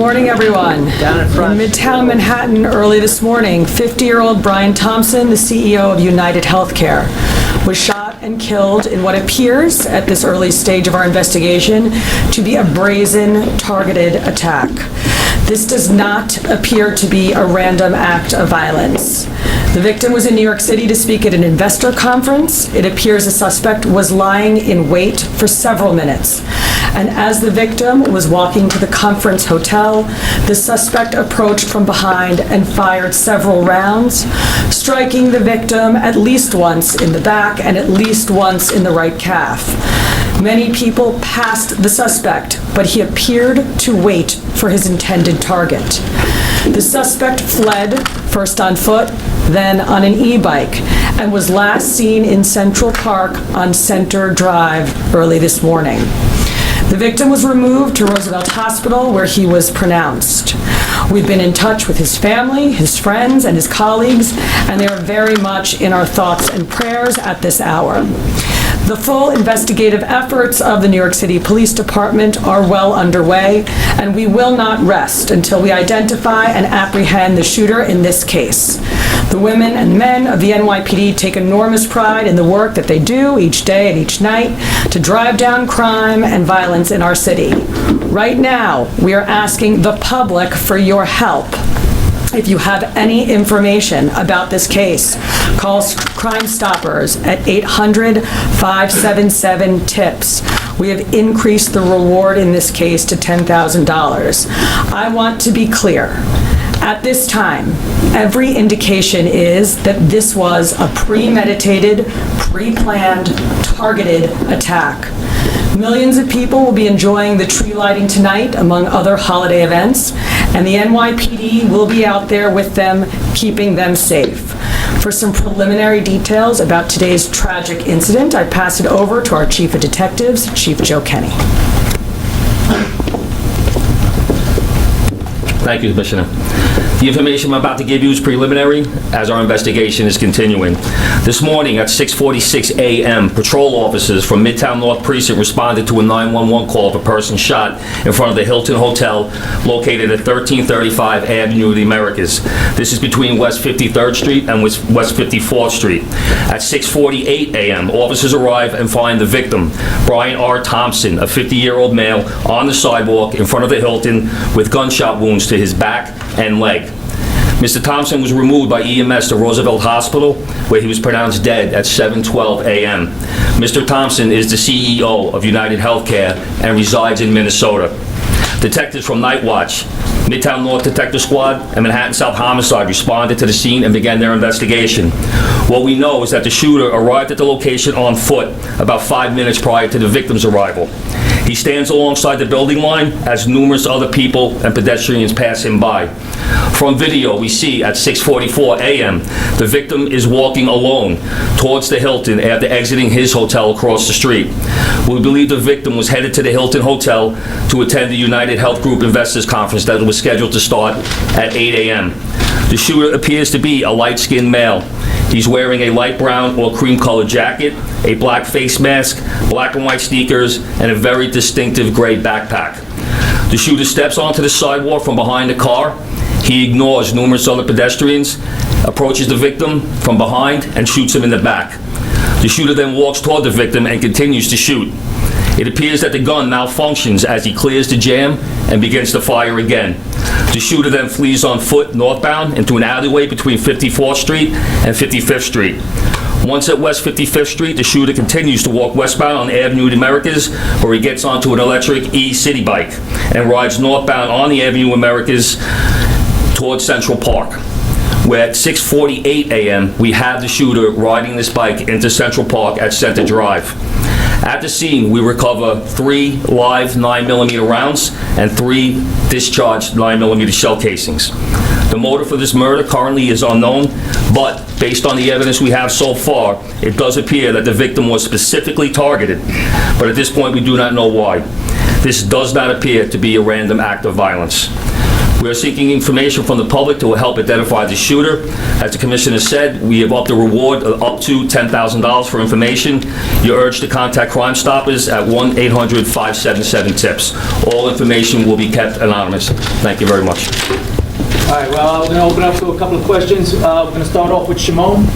morning, everyone. Down in front. In Midtown Manhattan early this morning, 50-year-old Brian Thompson, the CEO of UnitedHealthcare, was shot and killed in what appears, at this early stage of our investigation, to be a brazen, targeted attack. This does not appear to be a random act of violence. The victim was in New York City to speak at an investor conference. It appears the suspect was lying in wait for several minutes. And as the victim was walking to the conference hotel, the suspect approached from behind and fired several rounds, striking the victim at least once in the back and at least once in the right calf. Many people passed the suspect, but he appeared to wait for his intended target. The suspect fled, first on foot, then on an e-bike, and was last seen in Central Park on Center Drive early this morning. The victim was removed to Roosevelt Hospital, where he was pronounced. We've been in touch with his family, his friends, and his colleagues, and they are very much in our thoughts and prayers at this hour. The full investigative efforts of the New York City Police Department are well underway, and we will not rest until we identify and apprehend the shooter in this case. The women and men of the NYPD take enormous pride in the work that they do each day and each night to drive down crime and violence in our city. Right now, we are asking the public for your help. If you have any information about this case, call Crime Stoppers at 800-577-TIPS. We have increased the reward in this case to $10,000. I want to be clear. At this time, every indication is that this was a premeditated, pre-planned, targeted attack. Millions of people will be enjoying the tree lighting tonight, among other holiday events, and the NYPD will be out there with them, keeping them safe. For some preliminary details about today's tragic incident, I pass it over to our Chief of Detectives, Chief Joe Kenny. Thank you, Commissioner. The information I'm about to give you is preliminary as our investigation is continuing. This morning at 6:46 a.m., patrol officers from Midtown North Precinct responded to a 911 call of a person shot in front of the Hilton Hotel located at 1335 Avenue of the Americas. This is between West 53rd Street and West 54th Street. At 6:48 a.m., officers arrive and find the victim, Brian R. Thompson, a 50-year-old male, on the sidewalk in front of the Hilton with gunshot wounds to his back and leg. Mr. Thompson was removed by EMS to Roosevelt Hospital, where he was pronounced dead at 7:12 a.m. Mr. Thompson is the CEO of UnitedHealthcare and resides in Minnesota. Detectives from Night Watch, Midtown North Detective Squad, and Manhattan South Homicide responded to the scene and began their investigation. What we know is that the shooter arrived at the location on foot about 5 minutes prior to the victim's arrival. He stands alongside the building line as numerous other people and pedestrians pass him by. From video, we see at 6:44 a.m., the victim is walking alone towards the Hilton after exiting his hotel across the street. We believe the victim was headed to the Hilton Hotel to attend the United Health Group Investors Conference that was scheduled to start at 8 a.m. The shooter appears to be a light-skinned male. He's wearing a light brown or cream-colored jacket, a black face mask, black and white sneakers, and a very distinctive gray backpack. The shooter steps onto the sidewalk from behind the car. He ignores numerous other pedestrians, approaches the victim from behind, and shoots him in the back. The shooter then walks toward the victim and continues to shoot. It appears that the gun malfunctions as he clears the jam and begins to fire again. The shooter then flees on foot northbound into an alleyway between 54th Street and 55th Street. Once at West 55th Street, the shooter continues to walk westbound on Avenue of the Americas, where he gets onto an electric e-city bike and rides northbound on the Avenue of Americas towards Central Park, where at 6:48 a.m. we have the shooter riding this bike into Central Park at Center Drive. At the scene, we recover 3 live 9mm rounds and 3 discharged 9mm shell casings. The motive for this murder currently is unknown, but based on the evidence we have so far, it does appear that the victim was specifically targeted, but at this point we do not know why. This does not appear to be a random act of violence. We are seeking information from the public to help identify the shooter. As the Commissioner said, we have upped the reward up to $10,000 for information. You're urged to contact Crime Stoppers at 1-800-577-TIPS. All information will be kept anonymous. Thank you very much. All right, well, we're going to open up to a couple of questions. We're going to start off with Shimon,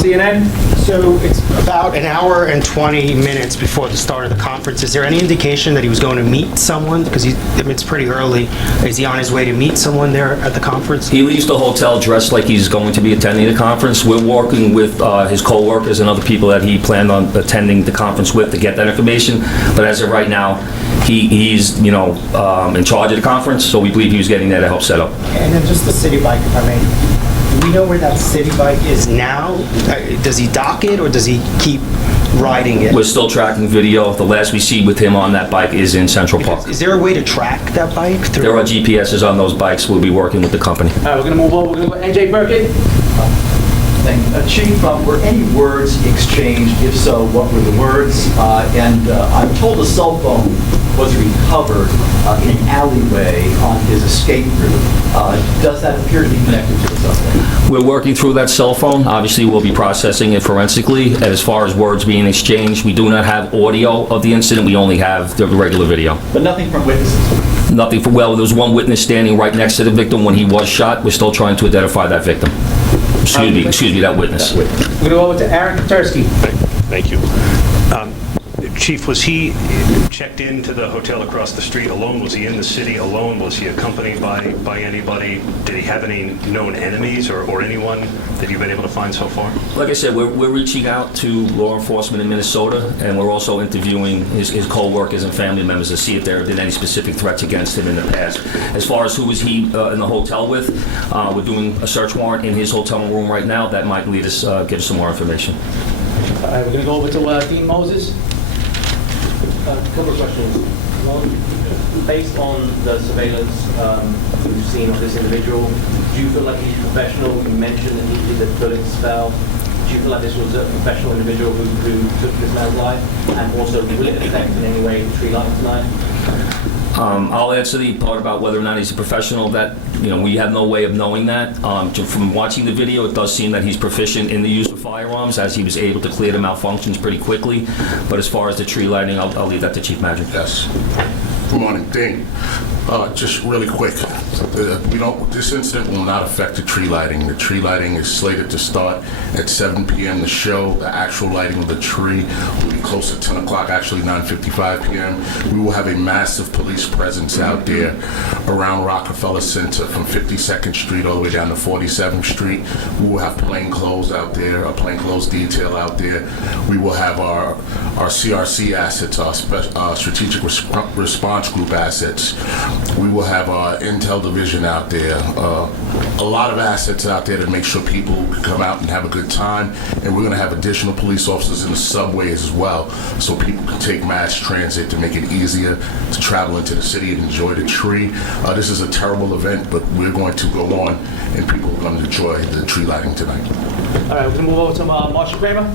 CNN. So it's about an hour and 20 minutes before the start of the conference. Is there any indication that he was going to meet someone? Because it's pretty early. Is he on his way to meet someone there at the conference? He leaves the hotel dressed like he's going to be attending the conference. We're working with his co-workers and other people that he planned on attending the conference with to get that information. But as of right now, he's in charge of the conference, so we believe he was getting there to help set up. And then just the city bike, if I may. Do we know where that city bike is now? Does he dock it or does he keep riding it? We're still tracking video. The last we see with him on that bike is in Central Park. Is there a way to track that bike? There are GPSs on those bikes. We'll be working with the company. All right, we're going to move over. We're going to go NJ Birkin. Thank you. Chief, were any words exchanged? If so, what were the words? And I'm told a cell phone was recovered in an alleyway on his escape route. Does that appear to be connected to the cell phone? We're working through that cell phone. Obviously, we'll be processing it forensically. And as far as words being exchanged, we do not have audio of the incident. We only have the regular video. But nothing from witnesses? Nothing for, well, there was one witness standing right next to the victim when he was shot. We're still trying to identify that victim. Excuse me, that witness. We're going to go over to Aaron Katursky. Thank you. Chief, was he checked into the hotel across the street alone? Was he in the city alone? Was he accompanied by anybody? Did he have any known enemies or anyone that you've been able to find so far? Like I said, we're reaching out to law enforcement in Minnesota, and we're also interviewing his co-workers and family members to see if there have been any specific threats against him in the past. As far as who was he in the hotel with, we're doing a search warrant in his hotel room right now. That might lead us, give us some more information. All right, we're going to go over to Dean Moses. A couple of questions. One, based on the surveillance we've seen of this individual, do you feel like he's professional? You mentioned that he did a bullet spell. Do you feel like this was a professional individual who took this man's life? And also, will it affect in any way the tree lighting tonight? I'll answer the part about whether or not he's a professional. That, we have no way of knowing that. From watching the video, it does seem that he's proficient in the use of firearms, as he was able to clear the malfunctions pretty quickly. But as far as the tree lighting, I'll leave that to Chief Magic. Yes. Good morning, Dean. Just really quick, this incident will not affect the tree lighting. The tree lighting is slated to start at 7 p.m. The show, the actual lighting of the tree will be close to 10 o'clock, actually 9:55 p.m. We will have a massive police presence out there around Rockefeller Center from 52nd Street all the way down to 47th Street. We will have plainclothes out there, a plainclothes detail out there. We will have our CRC assets, our strategic response group assets. We will have our Intel division out there, a lot of assets out there to make sure people can come out and have a good time. And we're going to have additional police officers in the subways as well, so people can take mass transit to make it easier to travel into the city and enjoy the tree. This is a terrible event, but we're going to go on, and people are going to enjoy the tree lighting tonight. All right, we're going to move over to Marshall Kramer.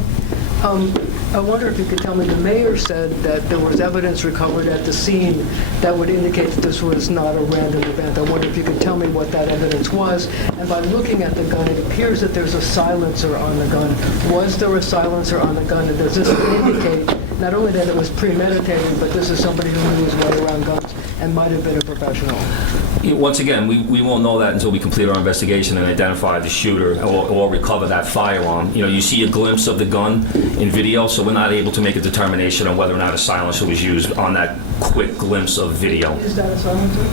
I wonder if you could tell me, the mayor said that there was evidence recovered at the scene that would indicate that this was not a random event. I wonder if you could tell me what that evidence was. And by looking at the gun, it appears that there's a silencer on the gun. Was there a silencer on the gun? And does this indicate not only that it was premeditated, but this is somebody who knew his way around guns and might have been a professional? Once again, we won't know that until we complete our investigation and identify the shooter or recover that firearm. You see a glimpse of the gun in video, so we're not able to make a determination on whether or not a silencer was used on that quick glimpse of video. Is that a silencer?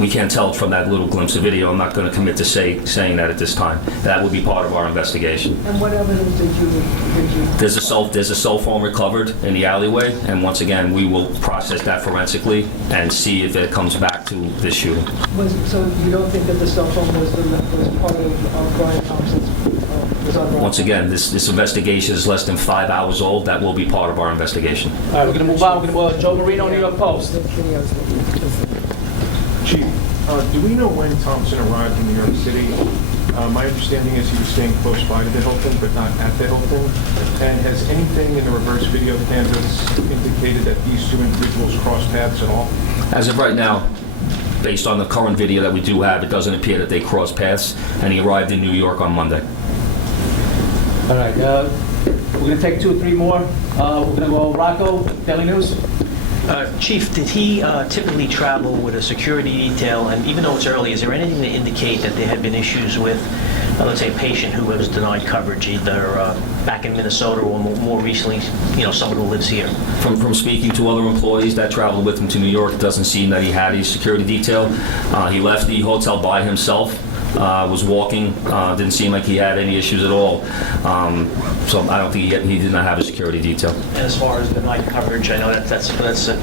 We can't tell from that little glimpse of video. I'm not going to commit to saying that at this time. That would be part of our investigation. And what evidence did you? There's a cell phone recovered in the alleyway, and once again, we will process that forensically and see if it comes back to this shooting. So you don't think that the cell phone was part of Brian Thompson's? Once again, this investigation is less than 5 hours old. That will be part of our investigation. All right, we're going to move on. We're going to go Joe Marino, New York Post. Chief, do we know when Thompson arrived in New York City? My understanding is he was staying close by to the Hilton, but not at the Hilton. And has anything in the reverse video canvas indicated that these two individuals crossed paths at all? As of right now, based on the current video that we do have, it doesn't appear that they crossed paths, and he arrived in New York on Monday. All right, we're going to take 2 or 3 more. We're going to go Rocco, Daily News. Chief, did he typically travel with a security detail? And even though it's early, is there anything to indicate that there had been issues with, let's say, a patient who was denied coverage, either back in Minnesota or more recently, someone who lives here? From speaking to other employees that traveled with him to New York, it doesn't seem that he had a security detail. He left the hotel by himself, was walking, didn't seem like he had any issues at all. So I don't think he did not have a security detail. And as far as denied coverage, I know that's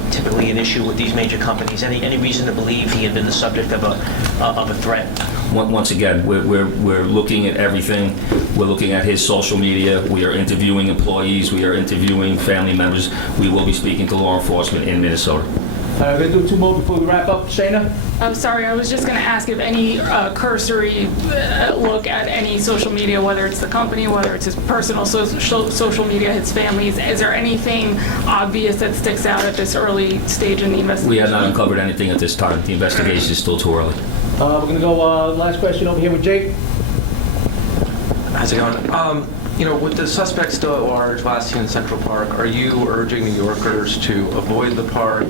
typically an issue with these major companies. Any reason to believe he had been the subject of a threat? Once again, we're looking at everything. We're looking at his social media. We are interviewing employees. We are interviewing family members. We will be speaking to law enforcement in Minnesota. We're going to do 2 more before we wrap up. Shayna? I'm sorry, I was just going to ask if any cursory look at any social media, whether it's the company, whether it's his personal social media, his family's, is there anything obvious that sticks out at this early stage in the investigation? We have not uncovered anything at this time. The investigation is still too early. We're going to go last question over here with Jake. How's it going? With the suspect still at large, last seen in Central Park, are you urging New Yorkers to avoid the park?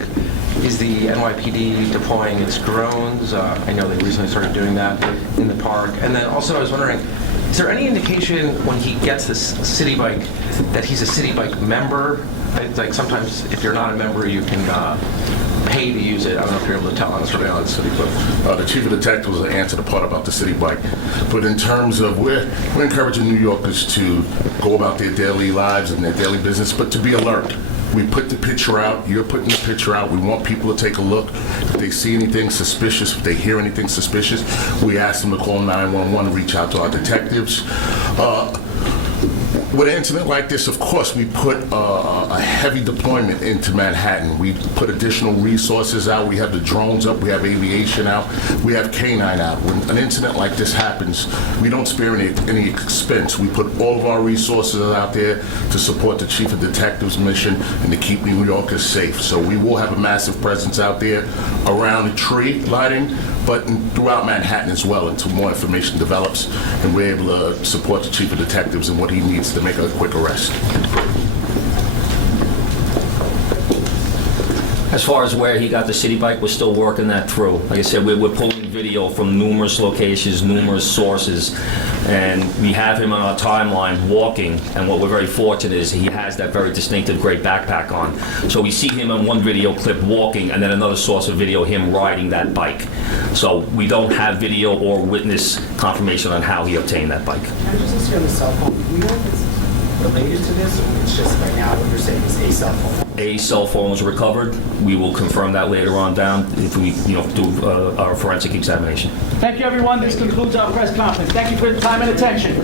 Is the NYPD deploying its drones? I know they recently started doing that in the park. And then also I was wondering, is there any indication when he gets this city bike that he's a city bike member? Like sometimes if you're not a member, you can pay to use it. I don't know if you're able to tell on the surveillance. The chief of detectives will answer the part about the city bike. But in terms of, we're encouraging New Yorkers to go about their daily lives and their daily business, but to be alert. We put the picture out, you're putting the picture out, we want people to take a look. If they see anything suspicious, if they hear anything suspicious, we ask them to call 911 and reach out to our detectives. With an incident like this, of course, we put a heavy deployment into Manhattan. We put additional resources out. We have the drones up. We have aviation out. We have K-9 out. When an incident like this happens, we don't spare any expense. We put all of our resources out there to support the chief of detectives' mission and to keep New Yorkers safe. So we will have a massive presence out there around the tree lighting, but throughout Manhattan as well until more information develops and we're able to support the chief of detectives and what he needs to make a quick arrest. As far as where he got the city bike, we're still working that through. Like I said, we're pulling video from numerous locations, numerous sources, and we have him on our timeline walking, and what we're very fortunate is he has that very distinctive gray backpack on. So we see him on one video clip walking, and then another source of video, him riding that bike. So we don't have video or witness confirmation on how he obtained that bike. Can I just ask you on the cell phone, do we know if it's related to this, or it's just right now what you're saying is a cell phone? A cell phone was recovered. We will confirm that later on down if we do our forensic examination. Thank you, everyone. This concludes our press conference. Thank you for your time and attention.